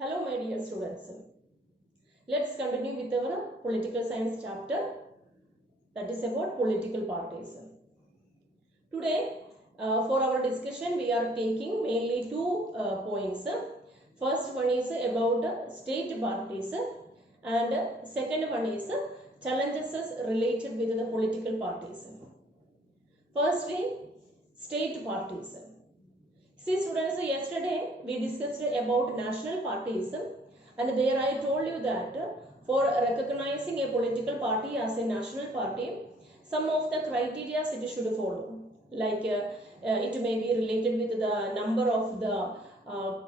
Hello my dear students. Let's continue with our political science chapter, that is about political parties. Today for our discussion we are taking mainly two points. First one is about state parties and second one is challenges related with the political parties. Firstly, state parties. See students, yesterday we discussed about national parties and there I told you that for recognizing a political party as a national party, some of the criteria it should follow. Like it may be related with the number of the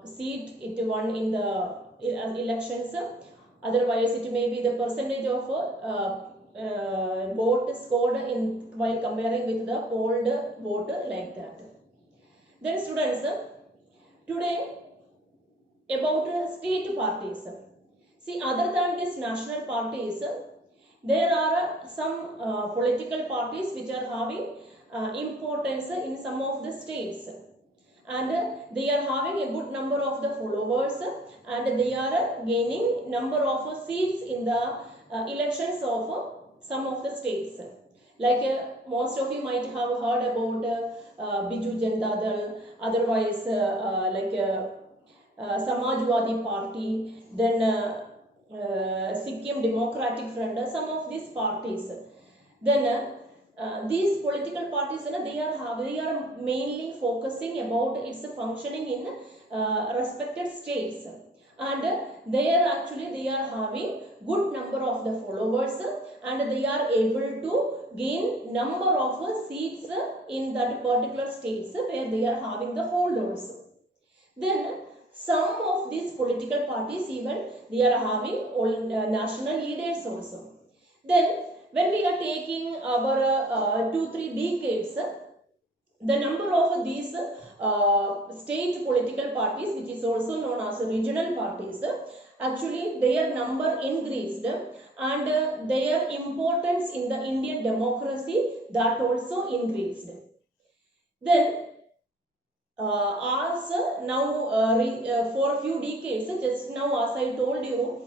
seat it won in the elections. Otherwise, it may be the percentage of vote scored in while comparing with the polled vote, like that. Then students, today about state parties. See, other than these national parties, there are some political parties which are having importance in some of the states, and they are having a good number of the followers and they are gaining number of seats in the elections of some of the states. Like most of you might have heard about Biju Janata Dal, otherwise Samajwadi Party, then Sikkim Democratic Front, some of these parties. Then these political parties, they are mainly focusing about its functioning in respected states, and they are having good number of the followers and they are able to gain number of seats in that particular states where they are having the hold also. Then some of these political parties even they are having all national leaders also. Then when we are taking our 2-3 decades, the number of these state political parties, which is also known as regional parties, actually their number increased and their importance in the Indian democracy that also increased. Then as now for a few decades, just now as I told you,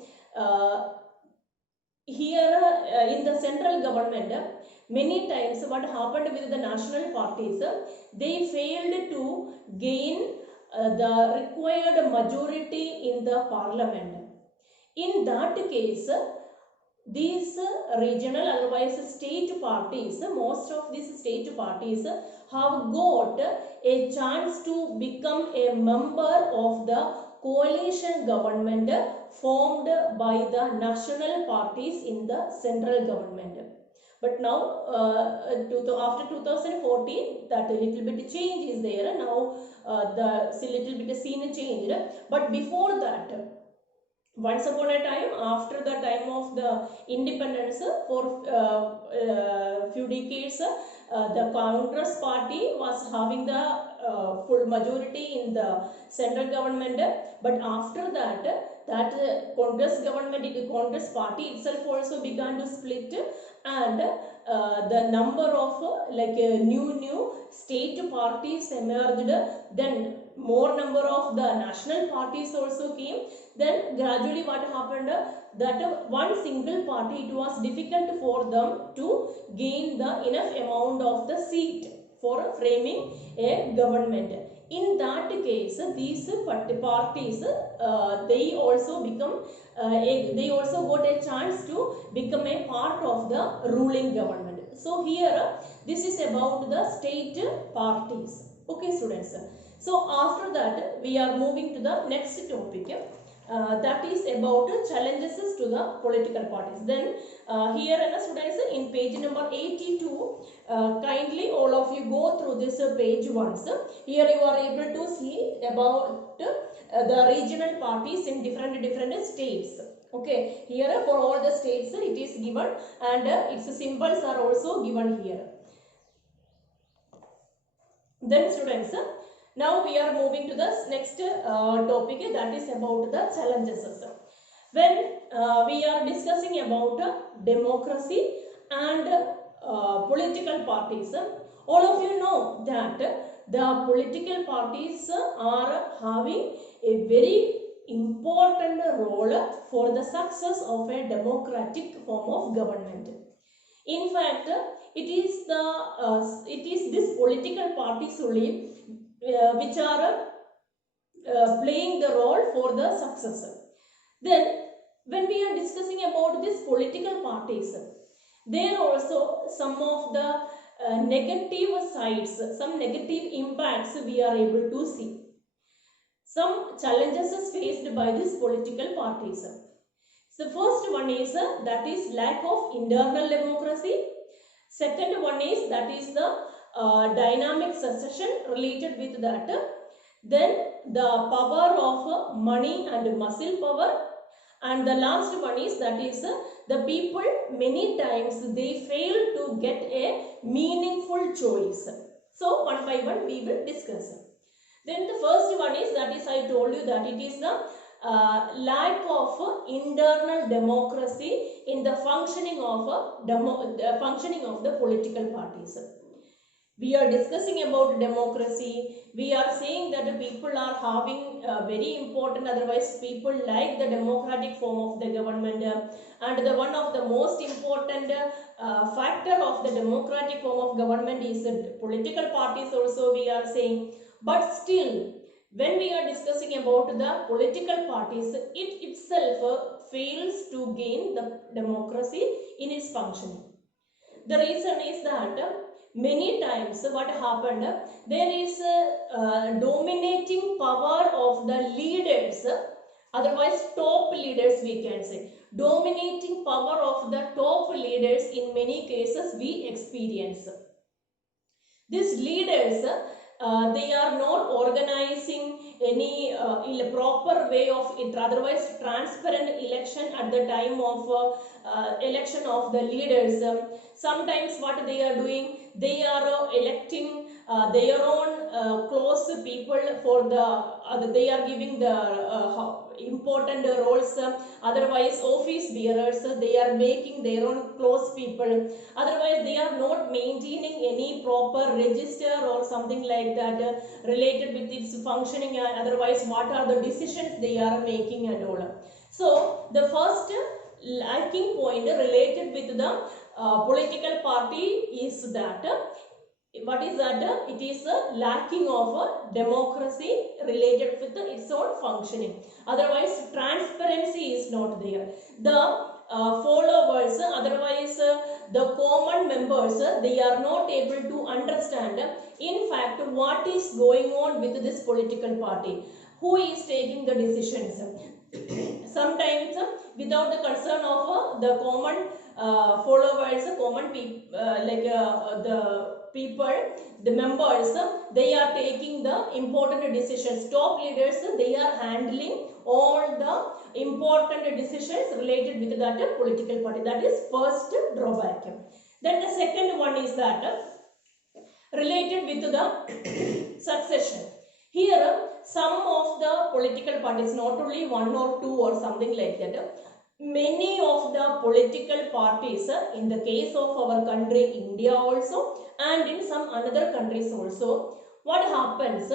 here in the central government, many times what happened with the national parties, they failed to gain the required majority in the parliament. In that case, these regional, otherwise state parties, most of these state parties have got a chance to become a member of the coalition government formed by the national parties in the central government. But now after 2014, that a little bit change is there. Now the little bit scene changed. But before that, once upon a time, after the time of the independence, for few decades, the Congress party was having the full majority in the central government. But after that, Congress government, Congress party itself also began to split, and the number of new state parties emerged. Then more number of the national parties also came. Then gradually what happened, that one single party, it was difficult for them to gain the enough amount of the seat for framing a government. In that case, these parties they also become they also got a chance to become a part of the ruling government. So here this is about the state parties. Okay students, so after that we are moving to the next topic, that is about challenges to the political parties. Then here students, in page number 82, kindly all of you go through this page once. Here you are able to see about the regional parties in different states. Okay, here for all the states it is given and its symbols are also given here. Then students, now we are moving to the next topic, that is about the challenges. When we are discussing about democracy and political parties, all of you know that the political parties are having a very important role for the success of a democratic form of government. In fact, it is this political parties only which are playing the role for the success. Then, when we are discussing about these political parties, there are also some of the negative sides, some negative impacts we are able to see. Some challenges is faced by these political parties. So first one is that is lack of internal democracy. Second one is that is the dynamic succession related with that. Then the power of money and muscle power. And the last one is that is the people many times they fail to get a meaningful choice. So one by one we will discuss. Then the first one is that is I told you that it is the lack of internal democracy in the functioning of the political parties. We are discussing about democracy. We are saying that the people are having very important, otherwise people like the democratic form of the government, and the one of the most important factor of the democratic form of government is political parties also we are saying. But still, when we are discussing about the political parties, it itself fails to gain the democracy in its functioning. The reason is that many times what happened, there is a dominating power of the leaders, otherwise top leaders we can say. Dominating power of the top leaders in many cases we experience. These leaders, they are not organizing any proper way of it, otherwise transparent election at the time of election of the leaders. Sometimes what they are doing, they are electing their own close people for the they are giving the important roles, otherwise office bearers, they are making their own close people, otherwise they are not maintaining any proper register or something like that related with its functioning, otherwise what are the decisions they are making and all. So the first lacking point related with the political party is that what is that? It is a lacking of democracy related with its own functioning. Otherwise, transparency is not there. The followers, otherwise the common members, they are not able to understand, in fact, what is going on with this political party. Who is taking the decisions? Sometimes, without the concern of the common followers, common people, the people, the members, they are taking the important decisions. Top leaders, they are handling all the important decisions related with that political party. That is first drawback. Then the second one is that related with the succession. Here, some of the political parties, not only one or two or something like that, many of the political parties, in the case of our country India also and in some another countries also, what happens,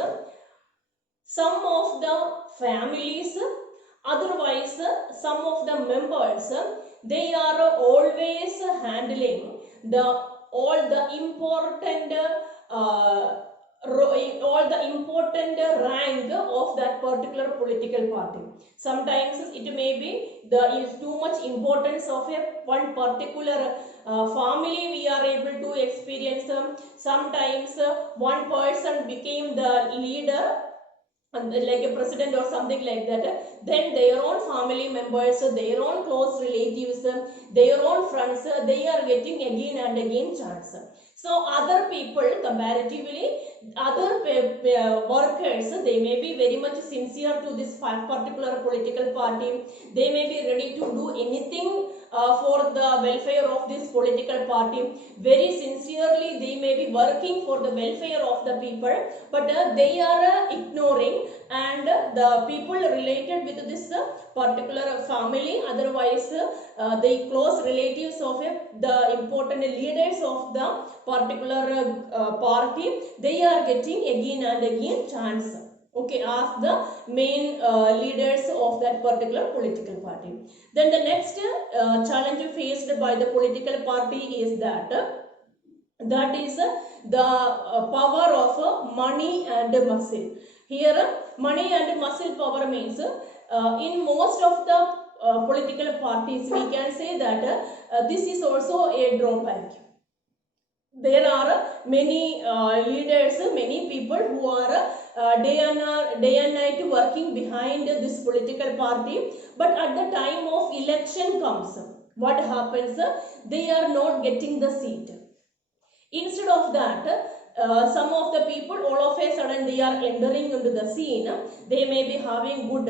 some of the families, otherwise some of the members, they are always handling all the important rank of that particular political party. Sometimes it may be is too much importance of one particular family we are able to experience. Sometimes one person became the leader, like a president or something like that, then their own family members, their own close relatives, their own friends, they are getting again and again chance. So other people, comparatively, other workers, they may be very much sincere to this particular political party. They may be ready to do anything for the welfare of this political party. Very sincerely, they may be working for the welfare of the people, but they are ignoring, and the people related with this particular family, otherwise the close relatives of the important leaders of the particular party, they are getting again and again chance. Okay, as the main leaders of that particular political party. Then the next challenge faced by the political party is that the power of money and muscle. Here, money and muscle power means in most of the political parties, we can say that this is also a drawback. There are many leaders, many people who are day and night working behind this political party, but at the time of election comes, what happens? They are not getting the seat. Instead of that, some of the people all of a sudden they are entering into the scene. They may be having good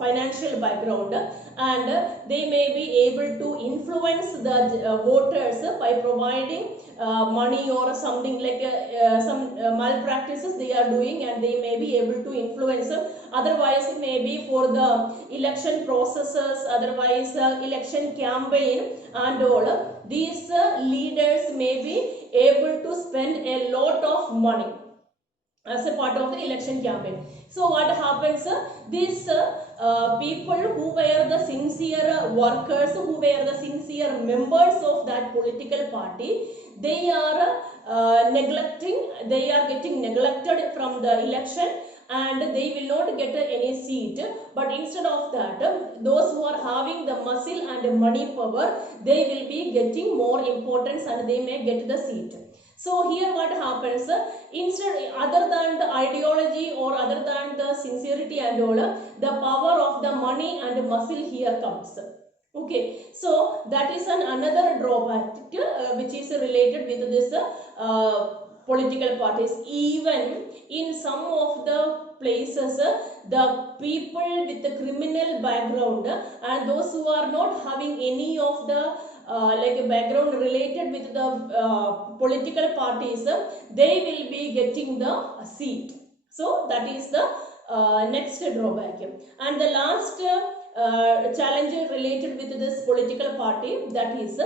financial background, and they may be able to influence the voters by providing money or something like some malpractices they are doing, and they may be able to influence. Otherwise, maybe for the election processes, otherwise election campaign and all, these leaders may be able to spend a lot of money as a part of the election campaign. So what happens? These people who were the sincere workers, who were the sincere members of that political party, they are they are getting neglected from the election, and they will not get any seat. But instead of that, those who are having the muscle and money power, they will be getting more importance and they may get the seat. So here what happens, instead, other than the ideology or other than the sincerity and all, the power of the money and muscle here comes. Okay, so that is another drawback which is related with this political parties. Even in some of the places, the people with the criminal background and those who are not having any of the like a background related with the political parties, they will be getting the seat. So that is the next drawback. And the last challenge related with this political party, that is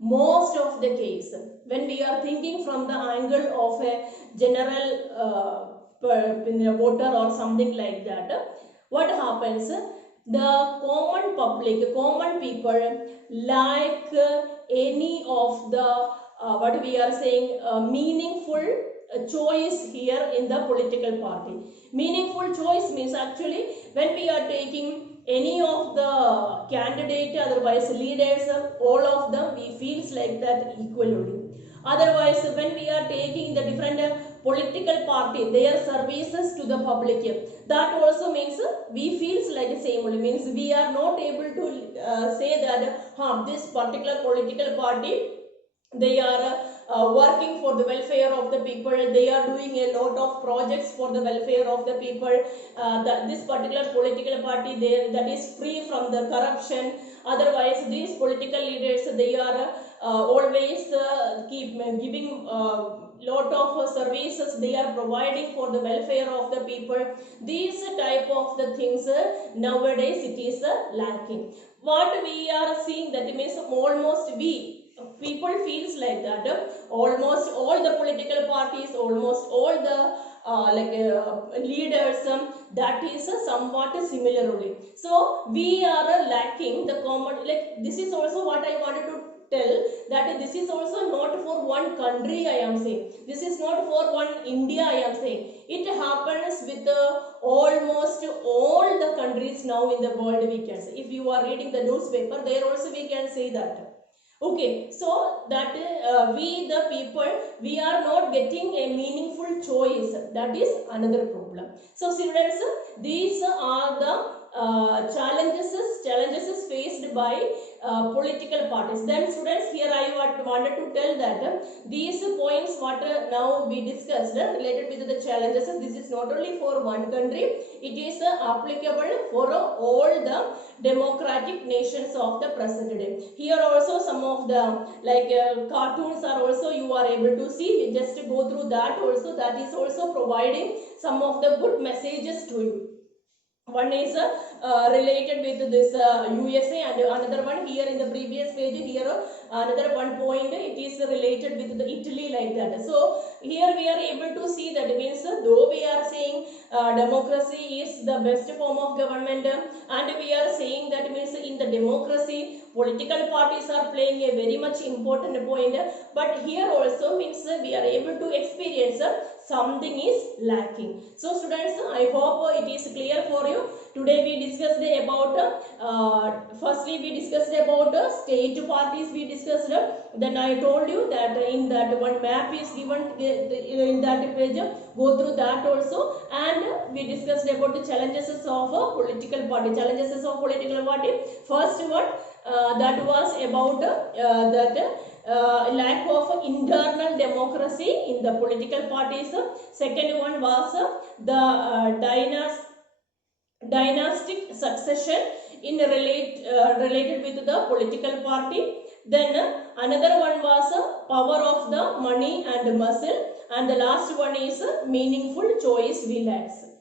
most of the case, when we are thinking from the angle of a general voter or something like that, what happens? The common public, common people lack any of the what we are saying meaningful choice here in the political party. Meaningful choice means actually when we are taking any of the candidate, otherwise leaders, all of them we feels like that equally. Otherwise, when we are taking the different political party, their services to the public, that also means we feels like the same only, means we are not able to say that this particular political party, they are working for the welfare of the people, they are doing a lot of projects for the welfare of the people, this particular political party there, that is free from the corruption. Otherwise, these political leaders, they are always keep giving lot of services they are providing for the welfare of the people. These type of the things nowadays it is lacking. What we are seeing, that means almost people feels like that almost all the political parties, almost all the leaders, that is somewhat similarly. So we are lacking the common, like this is also what I wanted to tell, that this is also not for one country, I am saying. This is not for one India, I am saying. It happens with almost all the countries now in the world, we can say. If you are reading the newspaper, there also we can say that. Okay, so that we the people, we are not getting a meaningful choice. That is another problem. So students, these are the challenges faced by political parties. Then students, here I wanted to tell that these points what now we discussed related with the challenges, this is not only for one country, it is applicable for all the democratic nations of the present day. Here also some of the cartoons are also you are able to see, just go through that also, that is also providing some of the good messages to you. One is related with this USA, and another one here in the previous page, here another one point, it is related with the Italy, like that. So here we are able to see that means though we are saying democracy is the best form of government, and we are saying that means in the democracy political parties are playing a very much important point, but here also means we are able to experience something is lacking. So students, I hope it is clear for you. Today we discussed about firstly we discussed about state parties we discussed, then I told you that in that one map is given in that page, go through that also, and we discussed about the challenges of a political party. Challenges of political party, first one that was about that lack of internal democracy in the political parties. Second one was the dynastic succession in related with the political party. Then another one was power of the money and muscle, and the last one is meaningful choice we lacks.